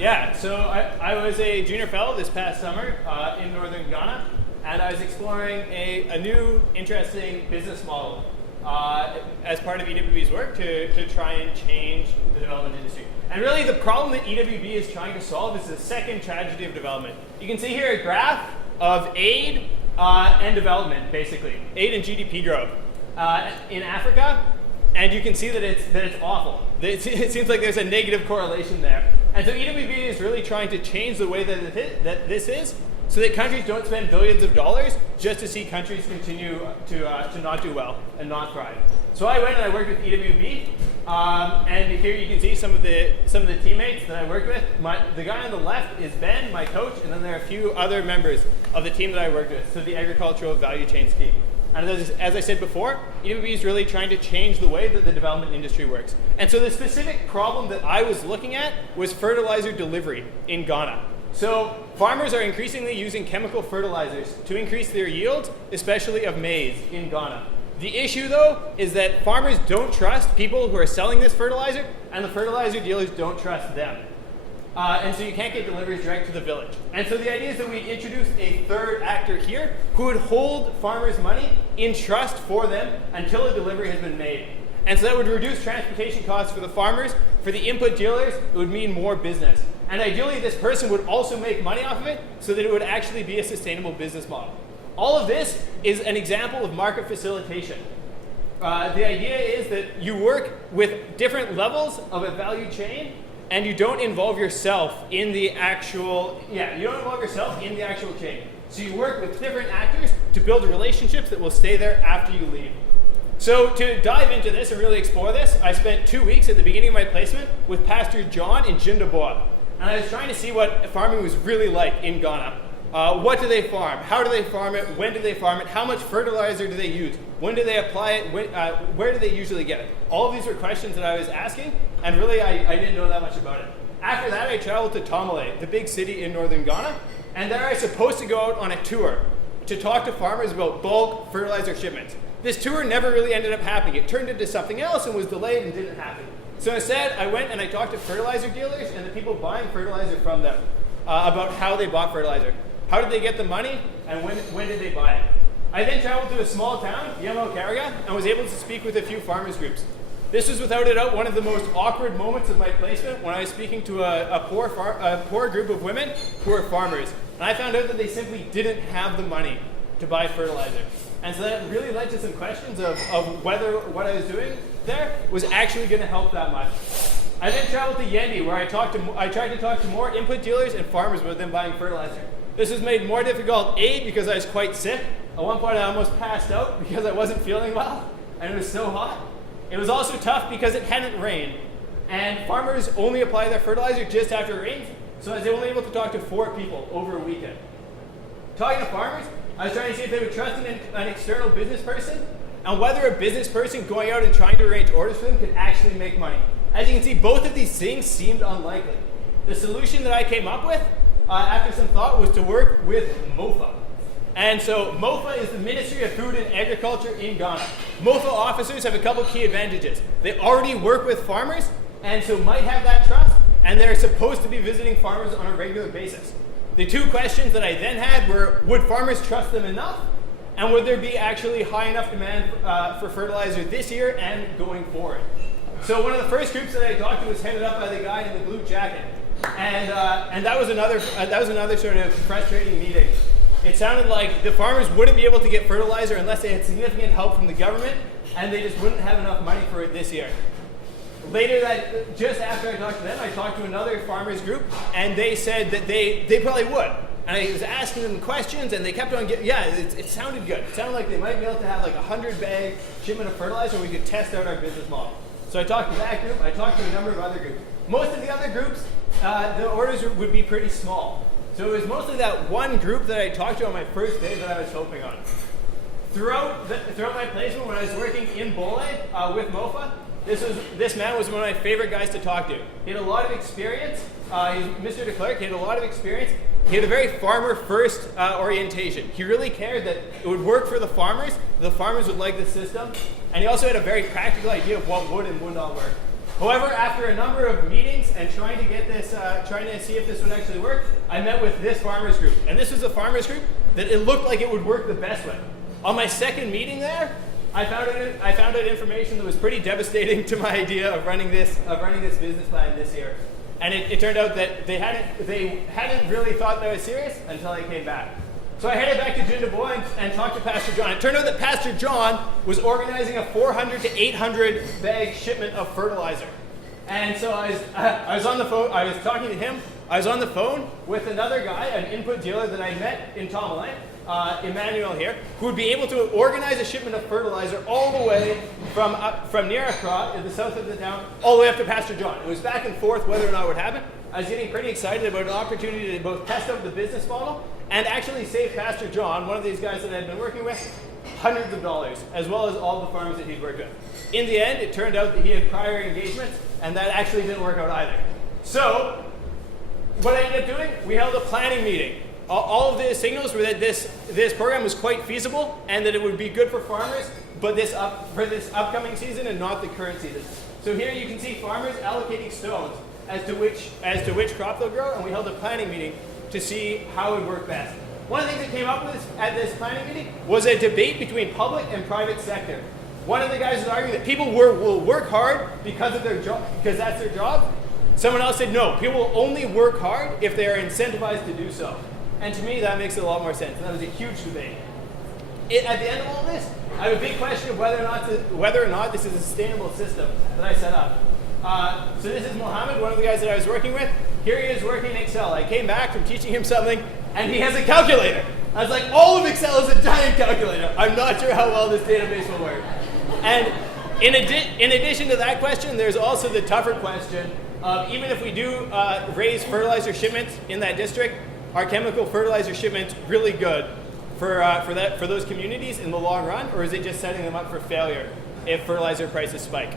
Yeah, so I was a junior fellow this past summer in northern Ghana, and I was exploring a new interesting business model as part of EWB's work to try and change the development industry. And really the problem that EWB is trying to solve is the second tragedy of development. You can see here a graph of aid and development, basically. Aid and GDP growth in Africa, and you can see that it's awful. It seems like there's a negative correlation there. And so EWB is really trying to change the way that this is, so that countries don't spend billions of dollars just to see countries continue to not do well and not thrive. So I went and I worked with EWB, and here you can see some of the teammates that I worked with. The guy on the left is Ben, my coach, and then there are a few other members of the team that I worked with, so the agricultural value chain scheme. And as I said before, EWB is really trying to change the way that the development industry works. And so the specific problem that I was looking at was fertilizer delivery in Ghana. So farmers are increasingly using chemical fertilizers to increase their yields, especially of maize in Ghana. The issue, though, is that farmers don't trust people who are selling this fertilizer, and the fertilizer dealers don't trust them. And so you can't get deliveries direct to the village. And so the idea is that we introduce a third actor here who would hold farmers' money in trust for them until a delivery has been made. And so that would reduce transportation costs for the farmers. For the input dealers, it would mean more business. And ideally, this person would also make money off of it so that it would actually be a sustainable business model. All of this is an example of market facilitation. The idea is that you work with different levels of a value chain, and you don't involve yourself in the actual, chain. So you work with different actors to build relationships that will stay there after you leave. So to dive into this and really explore this, I spent 2 weeks at the beginning of my placement with Pastor John in Jindaboa. And I was trying to see what farming was really like in Ghana. What do they farm? How do they farm it? When do they farm it? How much fertilizer do they use? When do they apply it? Where do they usually get it? All of these were questions that I was asking, and really I didn't know that much about it. After that, I traveled to Tamale, the big city in northern Ghana, and there I was supposed to go out on a tour to talk to farmers about bulk fertilizer shipments. This tour never really ended up happening. It turned into something else and was delayed and didn't happen. So instead, I went and I talked to fertilizer dealers and the people buying fertilizer from them about how they bought fertilizer. How did they get the money, and when did they buy it? I then traveled to a small town, Yamokaraga, and was able to speak with a few farmers groups. This was without a doubt one of the most awkward moments of my placement when I was speaking to a poor group of women who were farmers. And I found out that they simply didn't have the money to buy fertilizer. And so that really led to some questions of whether what I was doing there was actually going to help that much. I then traveled to Yendi, where I tried to talk to more input dealers and farmers about them buying fertilizer. This was made more difficult, A, because I was quite sick. At one point I almost passed out because I wasn't feeling well, and it was so hot. It was also tough because it hadn't rained, and farmers only apply their fertilizer just after it rains, so I was only able to talk to 4 people over a weekend. Talking to farmers, I was trying to see if they would trust an external business person, and whether a business person going out and trying to arrange orders for them could actually make money. As you can see, both of these things seemed unlikely. The solution that I came up with after some thought was to work with MOFA. And so MOFA is the Ministry of Food and Agriculture in Ghana. MOFA officers have a couple key advantages. They already work with farmers, and so might have that trust, and they're supposed to be visiting farmers on a regular basis. The 2 questions that I then had were, would farmers trust them enough? And would there be actually high enough demand for fertilizer this year and going forward? So one of the first groups that I talked to was headed up by the guy in the blue jacket. And that was another sort of frustrating meeting. It sounded like the farmers wouldn't be able to get fertilizer unless they had significant help from the government, and they just wouldn't have enough money for it this year. Later, just after I talked to them, I talked to another farmers group, and they said that they probably would. And I was asking them questions, and they kept on it sounded good. It sounded like they might be able to have like 100-bag shipment of fertilizer, and we could test out our business model. So I talked to that group. I talked to a number of other groups. Most of the other groups, the orders would be pretty small. So it was mostly that one group that I talked to on my first day that I was hoping on. Throughout my placement, when I was working in Bole with MOFA, this man was one of my favorite guys to talk to. He had a lot of experience. He's Mr. de Klerk. He had a lot of experience. He had a very farmer-first orientation. He really cared that it would work for the farmers would like the system, and he also had a very practical idea of what would and would not work. However, after a number of meetings and trying to get this, trying to see if this would actually work, I met with this farmers group. And this was a farmers group that it looked like it would work the best with. On my second meeting there, I found out information that was pretty devastating to my idea of running this business plan this year. And it turned out that they hadn't really thought that I was serious until I came back. So I headed back to June Du Bois and talked to Pastor John. It turned out that Pastor John was organizing a 400 to 800 bag shipment of fertilizer. And so I was on the phone. I was talking to him. I was on the phone with another guy, an input dealer that I met in Tomalin, Emmanuel here, who would be able to organize a shipment of fertilizer all the way from near Accra in the south of the town, all the way up to Pastor John. It was back and forth whether or not it would happen. I was getting pretty excited about an opportunity to both test out the business model and actually save Pastor John, one of these guys that I'd been working with, hundreds of dollars, as well as all the farmers that he'd worked with. In the end, it turned out that he had prior engagements, and that actually didn't work out either. So, what I ended up doing, we held a planning meeting. All of the signals were that this program was quite feasible and that it would be good for farmers, but for this upcoming season and not the current season. So here you can see farmers allocating stones as to which crop they'll grow, and we held a planning meeting to see how it would work best. One of the things that came up with at this planning meeting was a debate between public and private sector. One of the guys was arguing that people will work hard because of their job, because that's their job. Someone else said no, people will only work hard if they are incentivized to do so. And to me, that makes a lot more sense. And that was a huge debate. At the end of all this, I have a big question of whether or not this is a sustainable system that I set up. So this is Mohammed, one of the guys that I was working with. Here he is working in Excel. I came back from teaching him something, and he has a calculator. I was like, all of Excel is a giant calculator. I'm not sure how well this database will work. And in addition to that question, there's also the tougher question of even if we do raise fertilizer shipments in that district, are chemical fertilizer shipments really good for those communities in the long run, or is it just setting them up for failure if fertilizer prices spike?